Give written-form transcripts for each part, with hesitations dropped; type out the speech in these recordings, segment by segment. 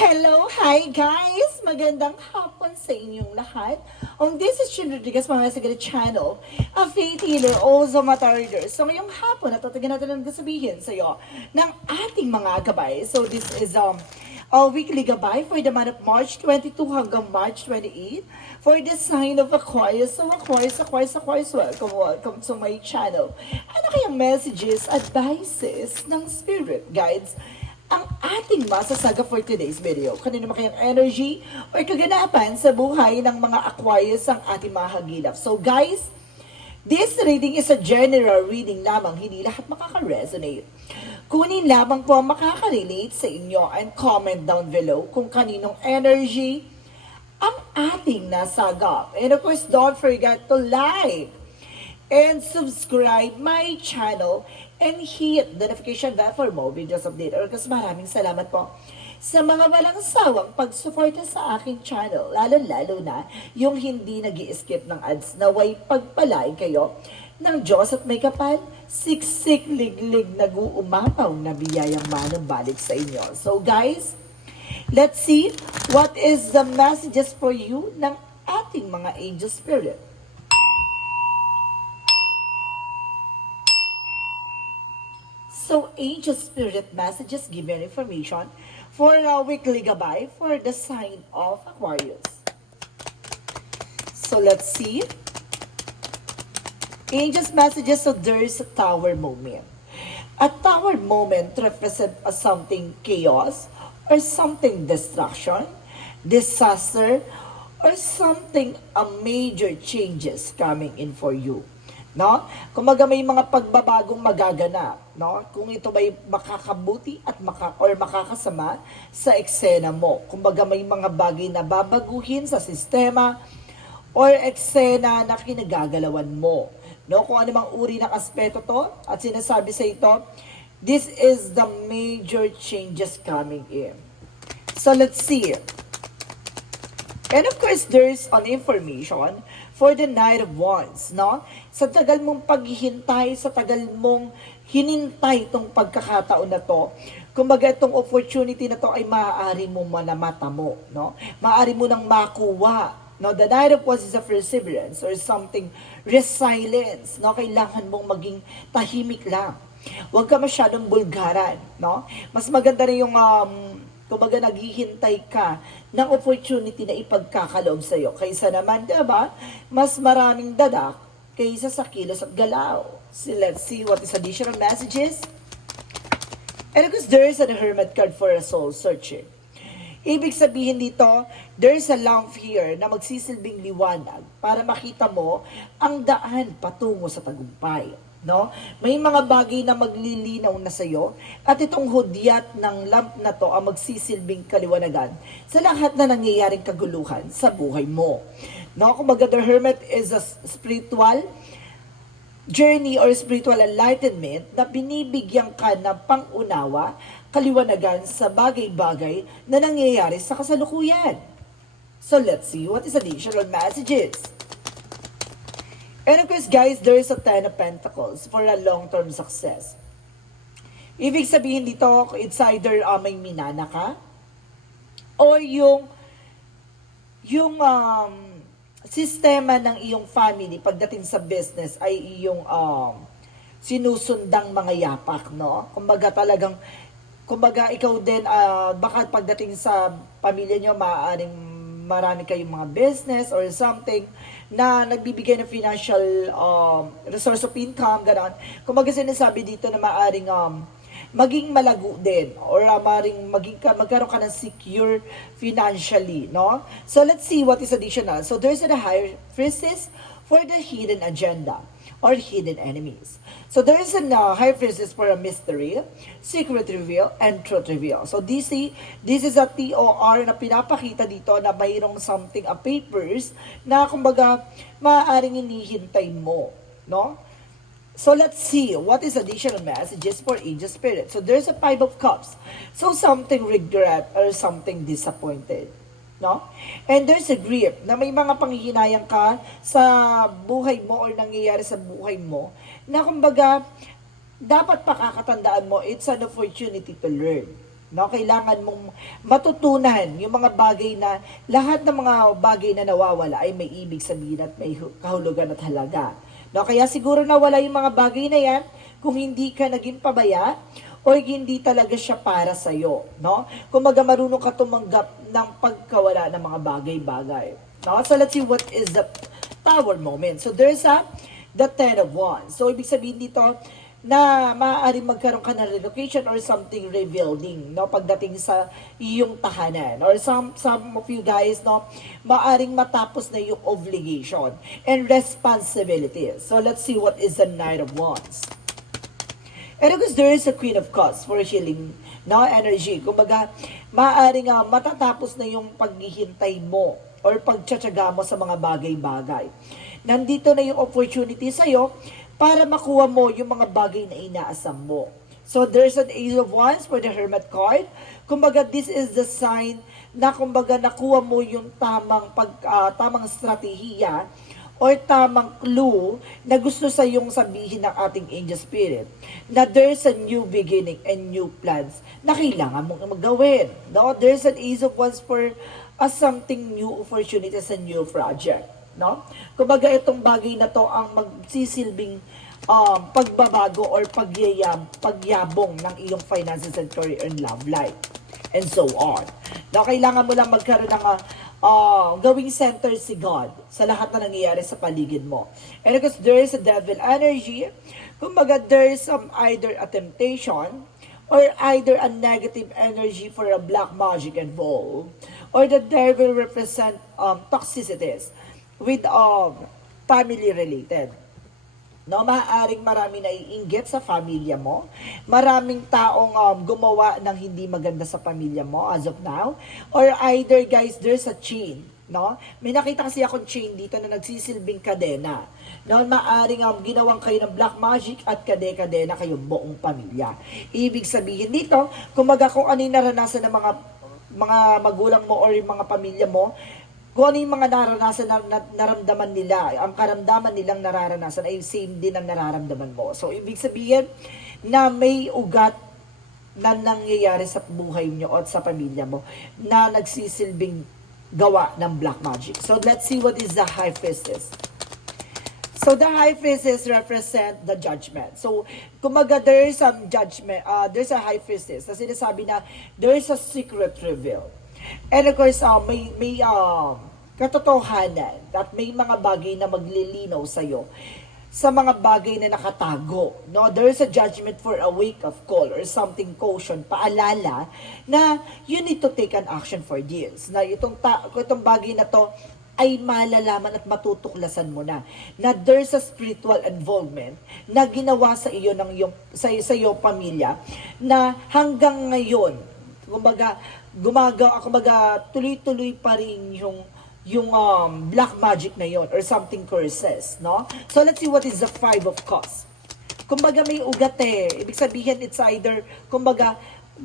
Hello! Hi guys! Magandang hapon sa inyong lahat. This is Chin Rodriguez, mamaya sa channel, a faith healer, also matarder. So ngayong hapon, natatagan natin ang sabihin sa iyo ng ating mga gabay. So this is a weekly gabay for the month of March 22 hanggang March 28 for the sign of Aquarius. So Aquarius, welcome to my channel. Ano kayang messages, advices ng spirit guides ang ating masasaga for today's video? Kanino makayang energy or kaganapan sa buhay ng mga Aquarius ang ating mahagilap. So guys, this reading is a general reading lamang, hindi lahat makaka-resonate. Kunin lamang po ang makaka-relate sa inyo and comment down below kung kaninong energy ang ating nasagap. And of course, don't forget to like and subscribe my channel and hit the notification bell for more videos update. Kasi maraming salamat po sa mga walang sawang pagsuporta sa aking channel. Lalo na yung hindi nag-i-skip ng ads. Naway pagpalain kayo ng Diyos at may kapal, siksik, liglig, nag-uumapaw na biyayang manong balik sa inyo. So guys, let's see what is the messages for you ng ating mga angel spirit. So, angel spirit messages give you information for a weekly gabay for the sign of Aquarius. So, let's see. Angel's messages, so there's a tower moment. A tower moment represents something chaos or something destruction, disaster, or something a major changes coming in for you. No? Kumaga may mga pagbabagong magaganap, no? Kung ito may makakabuti at makakasama sa eksena mo. Kumaga may mga bagay na babaguhin sa sistema or eksena na kinagagalawan mo. No? Kung ano mang uri ng aspeto to at sinasabi sa ito, this is the major changes coming in. So let's see. And of course, there's an information for the Knight of Wands, no? Sa tagal mong paghihintay, sa tagal mong hinintay itong pagkakataon na to, kumbaga itong opportunity na to ay maaari mo manamata mo, no? Maaari mo nang makuha, no? The Knight of Wands is a perseverance or something, resilience, no? Kailangan mong maging tahimik lang. Huwag ka masyadong bulgaran, no? Mas maganda rin yung kumbaga naghihintay ka ng opportunity na ipagkakaloob sa iyo. Kaysa naman, diba, mas maraming dadak kaysa sa kilos at galaw. So let's see what is additional messages. And because there is a Hermit card for a soul searching. Ibig sabihin dito, there's a lamp here na magsisilbing liwanag para makita mo ang daan patungo sa tagumpay. No? May mga bagay na maglilinaw na sa iyo at itong hudyat ng lamp na to ang magsisilbing kaliwanagan sa lahat na nangyayaring kaguluhan sa buhay mo. No? Kumbaga, the Hermit is a spiritual journey or spiritual enlightenment na binibigyan ka ng pangunawa, kaliwanagan sa bagay-bagay na nangyayari sa kasalukuyan. So let's see what is additional messages. And of course, guys, there is a Ten of Pentacles for a long-term success. Ibig sabihin dito, it's either may minana ka or yung sistema ng iyong family pagdating sa business ay iyong sinusundang mga yapak, no? Kumbaga ikaw din, baka pagdating sa pamilya nyo, maaaring marami kayong mga business or something na nagbibigay ng financial resource of income, gano'n. Kumbaga sinasabi dito na maaring maging malago din or magkaroon ka ng secure financially, no? So let's see what is additional. So there's a High Priestess for the hidden agenda or hidden enemies. So there is a High Priestess for a mystery, secret reveal, and truth reveal. So this is a TOR na pinapakita dito na mayroong something, papers na kumbaga maaaring hinihintay mo, no? So let's see what is additional messages for angel spirit. So there's a Five of Cups. So something regret or something disappointed. No? And there's a grief na may mga panghihinayang ka sa buhay mo or nangyayari sa buhay mo na kumbaga dapat pakakatandaan mo, it's an opportunity to learn. No, kailangan mong matutunan yung mga bagay na lahat ng mga bagay na nawawala ay may ibig sabihin at may kahulugan at halaga. No, kaya siguro nawala yung mga bagay na yan kung hindi ka naging pabaya o hindi talaga siya para sa iyo, no? Kumbaga marunong ka tumanggap ng pagkawala ng mga bagay-bagay. No? So let's see what is the tower moment. So there's the Ten of Wands. So ibig sabihin dito na maaaring magkaroon ka ng relocation or something rebuilding, no, pagdating sa iyong tahanan, or some of you guys, no, maaaring matapos na yung obligation and responsibilities. So let's see what is the Knight of Wands. And because there is a Queen of Cups for healing, no, energy. Kumbaga, maaaring matatapos na yung paghihintay mo or pagtsatsaga mo sa mga bagay-bagay. Nandito na yung opportunity sa'yo para makuha mo yung mga bagay na inaasam mo. So there's an Ace of Wands for the Hermit card. Kumbaga, this is the sign na kumbaga nakuha mo yung tamang strategiya or tamang clue na gusto sa yung sabihin ng ating angel spirit na there's a new beginning and new plans na kailangan mong magawin. No? There's an Ace of Wands for something new opportunities and new project. No? Kumbaga itong bagay na to ang magsisilbing pagbabago or pagyabong ng iyong finances and career and love life and so on. Now, kailangan mo lang magkaroon ng gawing center si God sa lahat na nangyayari sa paligid mo. And because there is a devil energy, kumbaga there is either a temptation or either a negative energy for a black magic involved, or the devil represent toxicities with family related. No, maaaring marami na iinggit sa pamilya mo. Maraming taong gumawa ng hindi maganda sa pamilya mo as of now. Or either guys, there's a chain. No? May nakita kasi akong chain dito na nagsisilbing kadena. No, maaaring ginawang kayo ng black magic at kadena kayong buong pamilya. Ibig sabihin dito, kumbaga kung ano yung naranasan ng mga magulang mo or yung mga pamilya mo, kung ano yung mga naranasan na naramdaman nila, ang karamdaman nilang nararanasan ay same din ang nararamdaman mo. So, ibig sabihin na may ugat na nangyayari sa buhay nyo at sa pamilya mo na nagsisilbing gawa ng black magic. So, let's see what is the High Priestess. So, the High Priestess represent the judgment. So, kumaga there is some judgment, there's a High Priestess na sinasabi na there is a secret reveal. And of course, may katotohanan at may mga bagay na maglilinaw sa'yo sa mga bagay na nakatago. No? There is a judgment for a wake of call or something caution, paalala na you need to take an action for this. Na itong bagay na to ay malalaman at matutuklasan mo na there's a spiritual involvement na ginawa sa iyo ng sa iyong pamilya na hanggang ngayon kumbaga tuloy-tuloy pa rin yung black magic na yon or something curses, no? So let's see what is the Five of Cups. Kumbaga may ugat ibig sabihin it's either kumbaga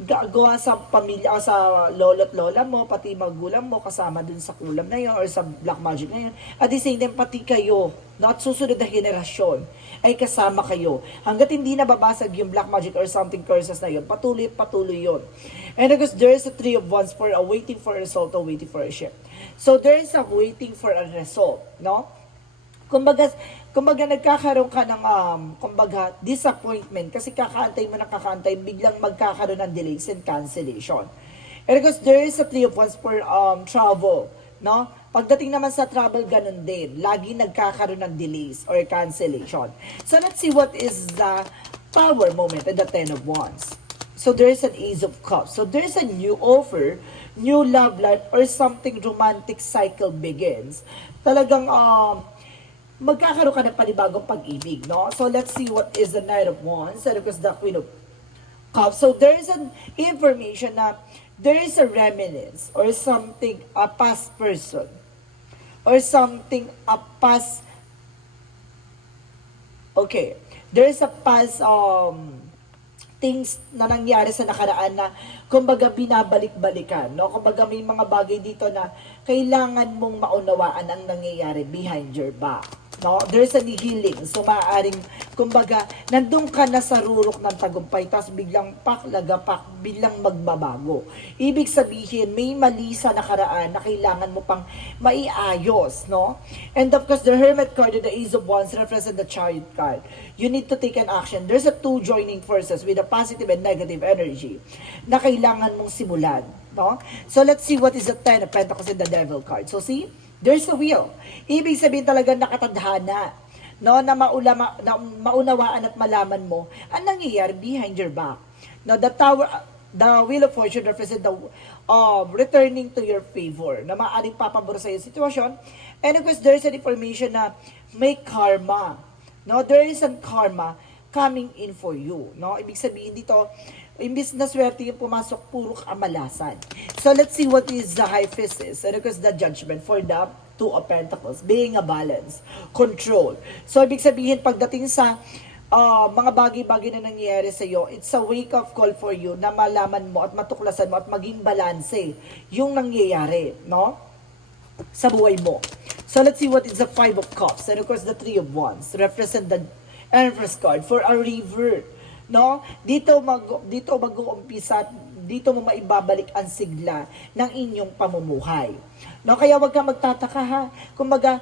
gawa sa pamilya o sa lolo't lola mo, pati magulang mo kasama dun sa kulam na yun or sa black magic na yun. At the same time, pati kayo, not susunod na henerasyon, ay kasama kayo. Hanggat hindi nababasag yung black magic or something curses na yun, patuloy yun. And because there is a Three of Wands for a waiting for a result or waiting for a shift. So there is a waiting for a result, no? Kumbaga nagkakaroon ka ng disappointment kasi kakaantay mo biglang magkakaroon ng delays and cancellation. And because there is a Three of Wands for travel, no? Pagdating naman sa travel, ganun din. Lagi nagkakaroon ng delays or cancellation. So let's see what is the power moment and the Ten of Wands. So there is an Ace of Cups. So there is a new offer, new love life, or something romantic cycle begins. Talagang magkakaroon ka ng panibagong pag-ibig, no? So, let's see what is the Knight of Wands and of course the Queen of Cups. So, there is an information na there is a reminiscence or something, a past person or something, a past, okay, there is a past things na nangyari sa nakaraan na kumbaga binabalik-balikan, no? Kumbaga may mga bagay dito na kailangan mong maunawaan ang nangyayari behind your back. no? There's a healing. So, maaaring, kumbaga, nandun ka na sa rurok ng tagumpay, tapos biglang lagapak, biglang magbabago. Ibig sabihin, may mali sa nakaraan na kailangan mo pang maiayos, no? And of course, the Hermit card and the Ace of Wands represent the Chariot card. You need to take an action. There's a two joining forces with a positive and negative energy na kailangan mong simulan, no? So, let's see what is the Ten of Pentacles and the Devil card. So, see? There's a will. Ibig sabihin talaga nakatadhana, no, na maunawaan at malaman mo ang nangyayari behind your back. Now, the Wheel of Fortune represent the returning to your favor, na maaaring papabor sa iyo sitwasyon. And of course, there's an information na may karma. No, there is some karma coming in for you. No, ibig sabihin dito, imbis na swerte yung pumasok, puro kamalasan. So, let's see what is the High Priestess. And of course, the Judgment for the Two of Pentacles. Being a balance. Control. So, ibig sabihin, pagdating sa mga bagay-bagay na nangyayari sa iyo, it's a wake-up call for you na malaman mo at matuklasan mo at maging balanse yung nangyayari, no? Sa buhay mo. So, let's see what is the Five of Cups. And of course, the Three of Wands. Represent the Empress card for a river. No, dito mag-uumpisa, dito mo maibabalik ang sigla ng inyong pamumuhay. No, kaya wag kang magtataka ha. Kumbaga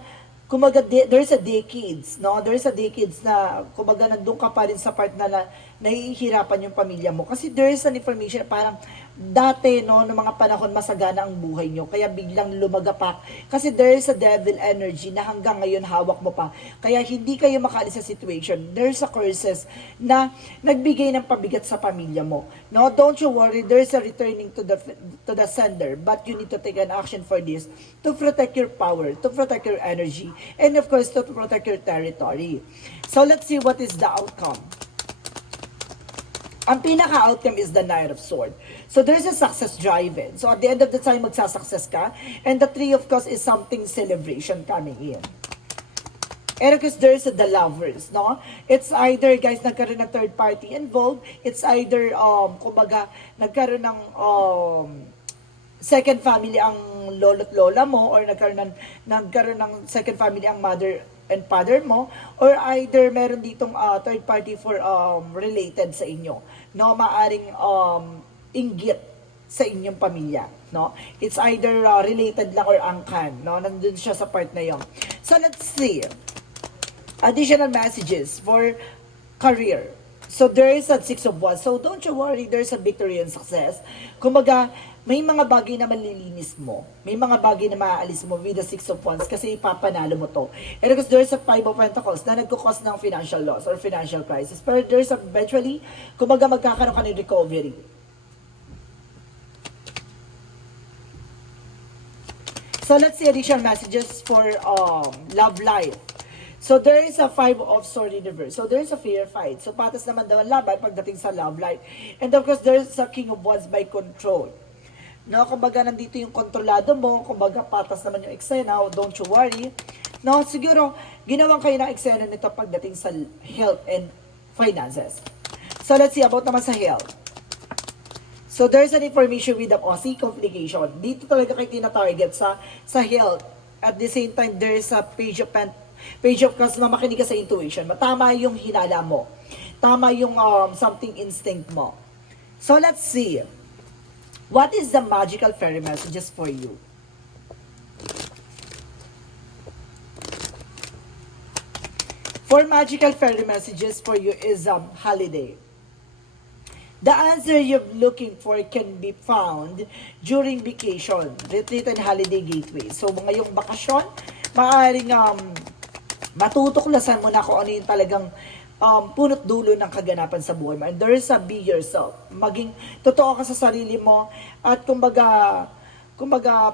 there's a decades, no? There's a decades na kumbaga nandun ka pa rin sa part na nahihirapan yung pamilya mo. Kasi there is an information parang dati, no, noong mga panahon masagana ang buhay nyo, kaya biglang lumagapak. Kasi there is a devil energy na hanggang ngayon hawak mo pa. Kaya hindi kayo makaalis sa situation. There's a curses na nagbigay ng pabigat sa pamilya mo. No, don't you worry, there's a returning to the sender, but you need to take an action for this to protect your power, to protect your energy, and of course, to protect your territory. So let's see what is the outcome. Ang pinaka-outcome is the Knight of Swords. So, there's a success driven. So, at the end of the time, magsasuccess ka. And the Three of Cups is something celebration coming in. And of course, there's the Lovers, no? It's either, guys, nagkaroon ng third party involved. It's either, kumbaga, nagkaroon ng second family ang lolo't lola mo, or nagkaroon ng second family ang mother and father mo, or either meron ditong third party for related sa inyo, no, maaring inggit sa inyong pamilya, no? It's either related lang or angkan, no? Nandun siya sa part na yon. So let's see additional messages for career. So there is a Six of Wands. So don't you worry, there's a victory and success. Kumbaga, may mga bagay na malilinis mo. May mga bagay na maaalis mo with the Six of Wands kasi ipapanalo mo to. And because there's a Five of Pentacles na nagkukos ng financial loss or financial crisis. Pero there's eventually, kumbaga magkakaroon ka ng recovery. So let's see additional messages for love life. So there is a Five of Swords in reverse. So there is a fair fight. So patas naman daw ang laban pagdating sa love life. And of course, there is a King of Wands by control. No, kumbaga nandito yung kontrolado mo, kumbaga patas naman yung eksena, don't you worry. No, siguro, ginawang kayo ng eksena nito pagdating sa health and finances. So let's see about naman sa health. So there's an information with the OC complication. Dito talaga kayo tina-target sa health. At the same time, there's a page of Cups na makinig ka sa intuition. Tama yung hinala mo. Tama yung something instinct mo. So let's see. What is the magical fairy messages for you? For magical fairy messages for you is holiday. The answer you're looking for can be found during vacation, retreat and holiday gateway. So ngayong bakasyon, maaaring matutuklasan mo na kung ano yung talagang punot dulo ng kaganapan sa buhay mo. And there is a be yourself. Maging totoo ka sa sarili mo at kumbaga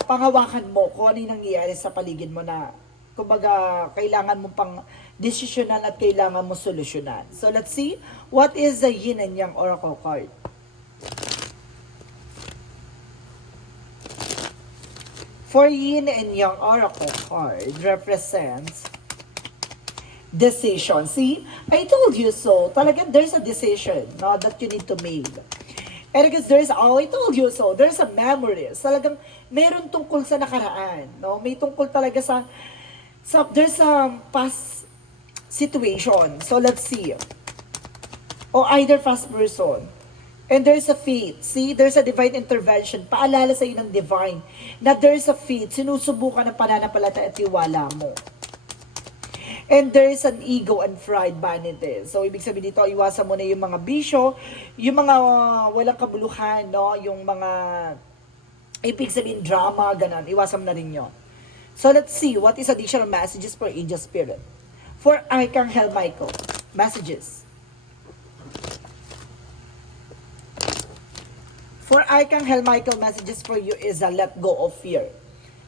panghawakan mo kung ano yung nangyayari sa paligid mo na kumbaga kailangan mo pang desisyonan at kailangan mo solusyonan. So let's see what is the Yin and Yang Oracle card. For Yin and Yang Oracle card represents decision. See, I told you so. Talagang there's a decision, no, that you need to make. And because there's, I told you so, there's a memories. Talagang meron tungkol sa nakaraan, no? May tungkol talaga sa there's a past situation. So let's see. O either fast person. And there's a fate. See, there's a divine intervention. Paalala sa iyo ng divine na there's a fate. Sinusubukan ng pananampalataya at tiwala mo. And there is an ego and pride, vanity. So, ibig sabihin dito, iwasan mo na yung mga bisyo, yung mga walang kabuluhan, no? Yung mga, ibig sabihin, drama, ganun. Iwasan mo na rin yun. So, let's see, what is additional messages for angel spirit? For Archangel Michael, messages. For Archangel Michael, messages for you is a let go of fear.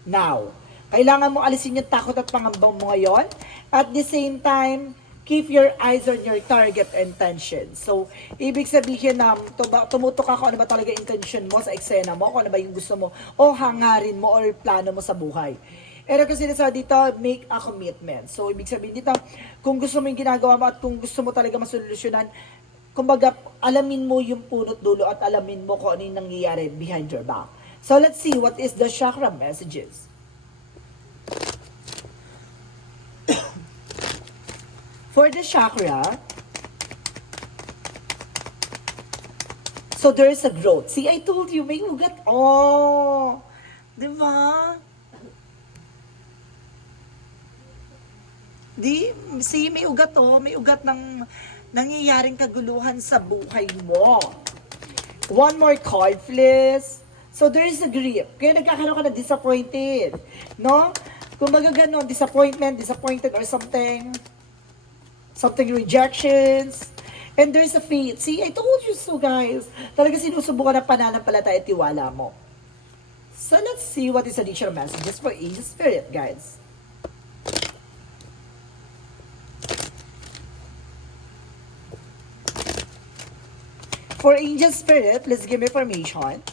Now, kailangan mo alisin yung takot at pangamba mo ngayon. At the same time, keep your eyes on your target intention. So, ibig sabihin na tumutok ka kung ano ba talaga intention mo sa eksena mo, kung ano ba yung gusto mo, o hangarin mo or plano mo sa buhay. Pero kasi nasa dito, make a commitment. So, ibig sabihin dito, kung gusto mo yung ginagawa mo at kung gusto mo talaga masolusyonan, kumbaga, alamin mo yung punot dulo at alamin mo kung ano yung nangyayari behind your back. So, let's see what is the chakra messages. For the chakra, so there is a growth. See, I told you, may ugat. Oh, di ba? See, may ugat oh. May ugat ng nangyayaring kaguluhan sa buhay mo. One more card, please. So there is a grief. Kaya nagkakaroon ka na disappointed. No? Kung magaganon, disappointed or something rejections, and there's a fate. See, I told you so, guys. Talaga sinusubukan ng pananampalataya at tiwala mo. So, let's see what is additional messages for angel spirit, guys. For angel spirit, let's give information.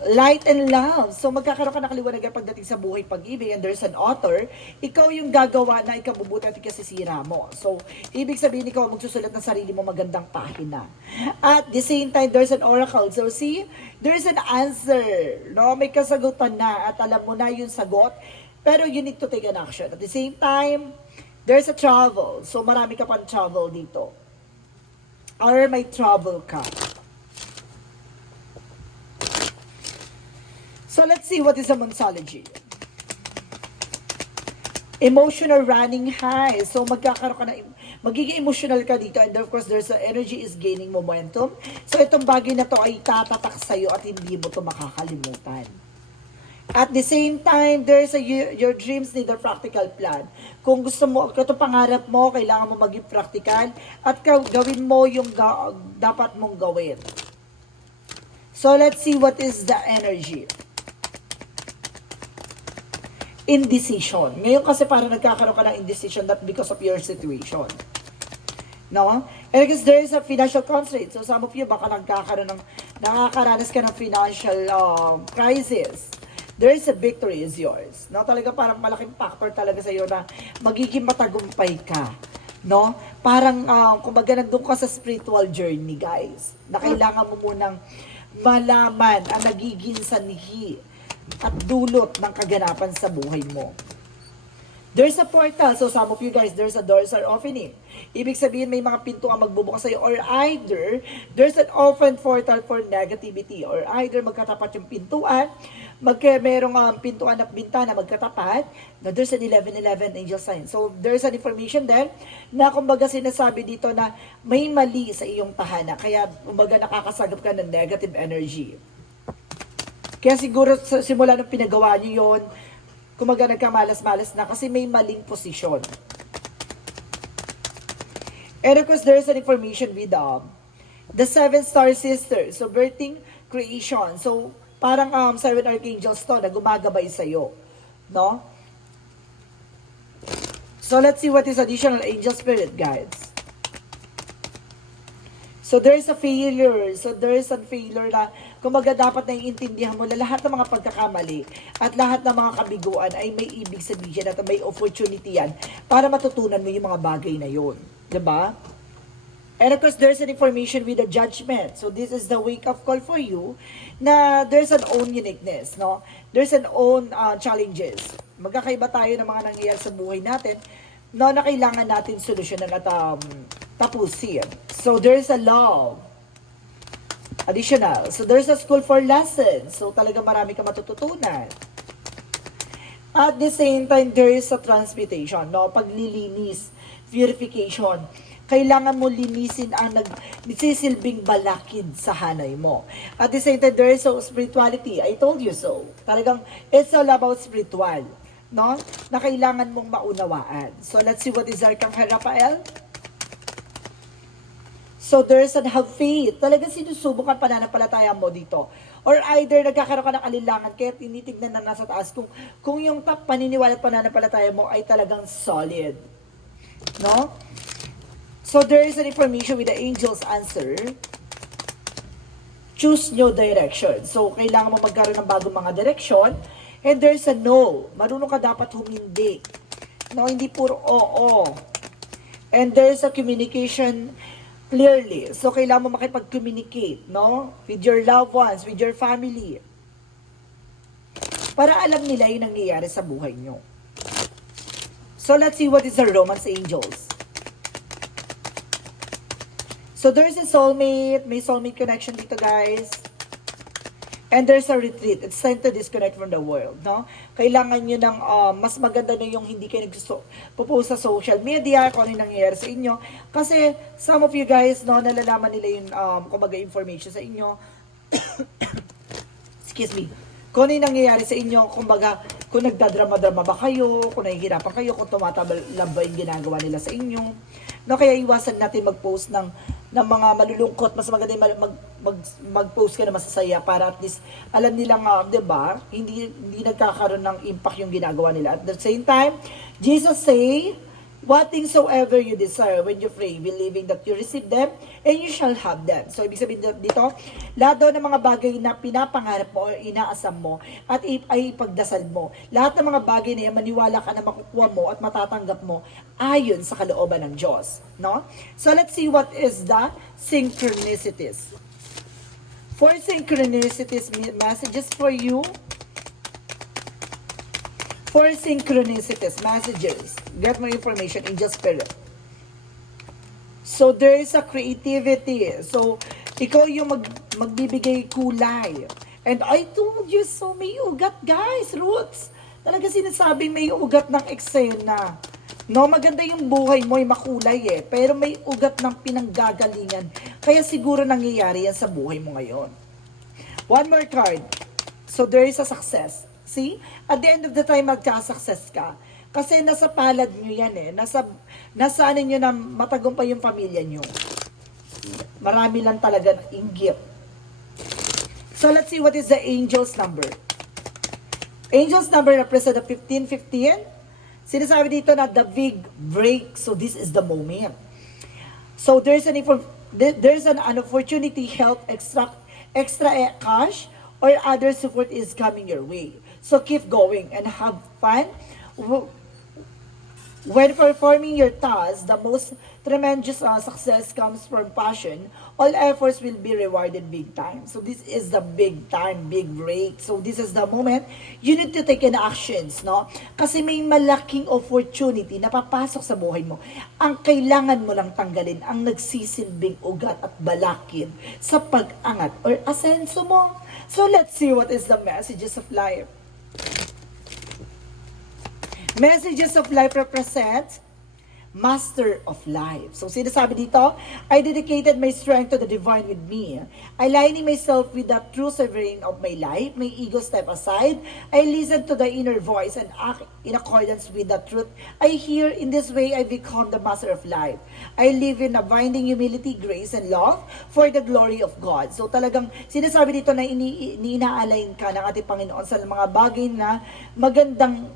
Light and love. So, magkakaroon ka ng kaliwanagan pagdating sa buhay pag-ibig, and there's an author, ikaw yung gagawa na ikabubuti at ikasisira mo. So, ibig sabihin, ikaw magsusulat ng sarili mo magandang pahina. At the same time, there's an oracle. So, see, there's an answer. No? May kasagutan na at alam mo na yung sagot, pero you need to take an action. At the same time, there's a travel. So, marami ka pang travel dito. Or may travel ka. So, let's see what is a Monsology. Emotional running high. So, magkakaroon ka na, magiging emotional ka dito. And of course, there's a energy is gaining momentum. So, itong bagay na to ay tatatak sa'yo at hindi mo to makakalimutan. At the same time, there's your dreams need a practical plan. Kung gusto mo, ito pangarap mo, kailangan mo maging practical at gawin mo yung dapat mong gawin. So, let's see what is the energy. Indecision. Ngayon kasi parang nagkakaroon ka ng indecision not because of your situation. No? And because there is a financial constraint. So some of you baka nakakaranas ka ng financial crisis. There is a victory is yours. No? Talaga parang malaking factor talaga sa iyo na magiging matagumpay ka. No? Parang kumbaga nandun ka sa spiritual journey, guys. Na kailangan mo munang malaman ang nagiging sanhi at dulot ng kaganapan sa buhay mo. There's a portal. So some of you guys, there's a doors are opening. Ibig sabihin may mga pinto ang magbubukas sa'yo, or either there's an open portal for negativity, or either magkatapat yung pintuan, merong pintuan at bintana magkatapat, na there's an 1111 angel sign. So there's an information there na kumbaga sinasabi dito na may mali sa iyong tahanan, kaya kumbaga nakakasagap ka ng negative energy. Kaya siguro simula nung pinagawa niyo yon, kumaga nagkamalas-malas na kasi may maling posisyon. And of course, there's an information with the 7 star sisters. So, birthing creation. So, parang 7 archangels to na gumagabay sa'yo. No? So, let's see what is additional angel spirit guides. So, there is a failure. So, there is a failure na kumbaga dapat naiintindihan mo na lahat ng mga pagkakamali at lahat ng mga kabiguan ay may ibig sabihin at may opportunity yan para matutunan mo yung mga bagay na yun. Diba? And of course, there's an information with a judgment. So this is the wake-up call for you na there's an own uniqueness. No? There's an own challenges. Magkakaiba tayo ng mga nangyayari sa buhay natin. no, na kailangan natin solusyonan at tapusin. So, there's a love. Additional. So, there's a school for lessons. So, talagang marami ka matututunan. At the same time, there is a transmutation, no? Paglilinis, purification. Kailangan mo linisin ang nagsisilbing balakid sa hanay mo. At the same time, there is a spirituality. I told you so. Talagang, it's all about spiritual, no? Na kailangan mong maunawaan. So, let's see what is Archangel Raphael. So, there's an have faith. Talagang sinusubok ang pananampalataya mo dito. Or either nagkakaroon ka ng alilangan kaya tinitignan na nasa taas kung yung paniniwala at pananampalataya mo ay talagang solid. No? So, there is an information with the angel's answer. Choose new direction. So, kailangan mo magkaroon ng bagong mga direksyon. And there's a no. Marunong ka dapat humindi. No, hindi puro oo. And there's a communication clearly. So, kailangan mo makipag-communicate, no? With your loved ones, with your family. Para alam nila yung nangyayari sa buhay nyo. So, let's see what is the romance angels. So, there's a soulmate. May soulmate connection dito, guys. And there's a retreat. It's time to disconnect from the world, no? Kailangan nyo ng, mas maganda na yung hindi kayo nagpo-post sa social media, kung ano yung nangyayari sa inyo. Kasi, some of you guys, no, nalalaman nila yung, kumbaga, information sa inyo. Excuse me. Kung ano yung nangyayari sa inyo, kumbaga, kung nagdadrama-drama ba kayo, kung nahihirapan kayo, kung tumatabal ba yung ginagawa nila sa inyo. No, kaya iwasan natin mag-post ng mga malulungkot, mas maganda mag-post ka na masasaya para at least alam nilang, 'di ba? Hindi nagkakaroon ng impact yung ginagawa nila. At the same time, Jesus say, what things soever you desire when you pray, believing that you receive them and you shall have them. So, ibig sabihin dito, lahat daw ng mga bagay na pinapangarap mo o inaasam mo at ay ipagdasal mo. Lahat ng mga bagay na yan, maniwala ka na makukuha mo at matatanggap mo ayon sa kalooban ng Diyos. No? So, let's see what is the synchronicities. For synchronicities messages for you. For synchronicities, messages, get more information in just spirit. So, there is a creativity. So, ikaw yung magbibigay kulay. And I told you so, may ugat, guys, roots. Talaga sinasabing may ugat ng eksena. No, maganda yung buhay mo, ay makulay eh. Pero may ugat ng pinanggagalingan. Kaya siguro nangyayari yan sa buhay mo ngayon. One more card. So, there is a success. See? At the end of the time, magka-success ka. Kasi nasa palad nyo yan eh. Nasa ano nyo na matagumpay yung pamilya nyo. Marami lang talaga ng inggit. So, let's see what is the angel's number. Angel's number represent the 1515. Sinasabi dito na the big break. So, this is the moment. So, there's an opportunity, health, extra cash, or other support is coming your way. So keep going and have fun. When performing your task, the most tremendous success comes from passion. All efforts will be rewarded big time. So this is the big time, big break. So this is the moment you need to take an actions, no? Kasi may malaking opportunity na papasok sa buhay mo. Ang kailangan mo lang tanggalin ang nagsisilbing ugat at balakid sa pag-angat or asenso mo. So let's see what is the messages of life. Messages of life represent Master of Life. So, sinasabi dito, I dedicated my strength to the divine with me. Aligning myself with the true sovereign of my life. My ego step aside. I listen to the inner voice and act in accordance with the truth I hear. In this way, I become the Master of Life. I live in abiding humility, grace, and love for the glory of God. So, talagang sinasabi dito na ina-align ka ng ating Panginoon sa mga bagay na magandang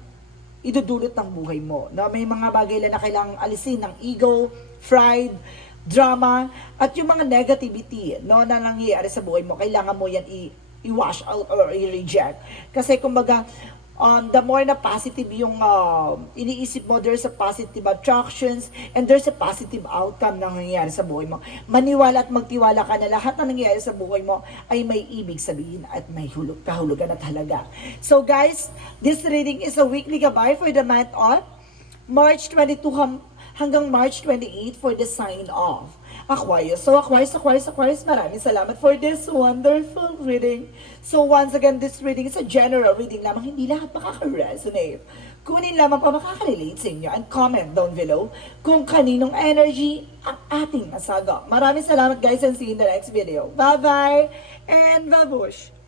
idudulot ng buhay mo. No? May mga bagay lang na kailangang alisin ng ego, pride, drama, at yung mga negativity, no, na nangyayari sa buhay mo. Kailangan mo yan i-wash out or i-reject. Kasi kumbaga, the more na positive yung iniisip mo, there's a positive attractions and there's a positive outcome na nangyayari sa buhay mo. Maniwala at magtiwala ka na lahat na nangyayari sa buhay mo ay may ibig sabihin at may kahulugan at halaga. So guys, this reading is a weekly gabay for the month of March 22 hanggang March 28 for the sign-off. Aquarius. So Aquarius, maraming salamat for this wonderful reading. So once again, this reading is a general reading lamang, hindi lahat makaka-resonate. Kunin lamang pa makaka-relate sa inyo and comment down below kung kaninong energy ang ating masaga. Maraming salamat guys and see you in the next video. Bye-bye and babush!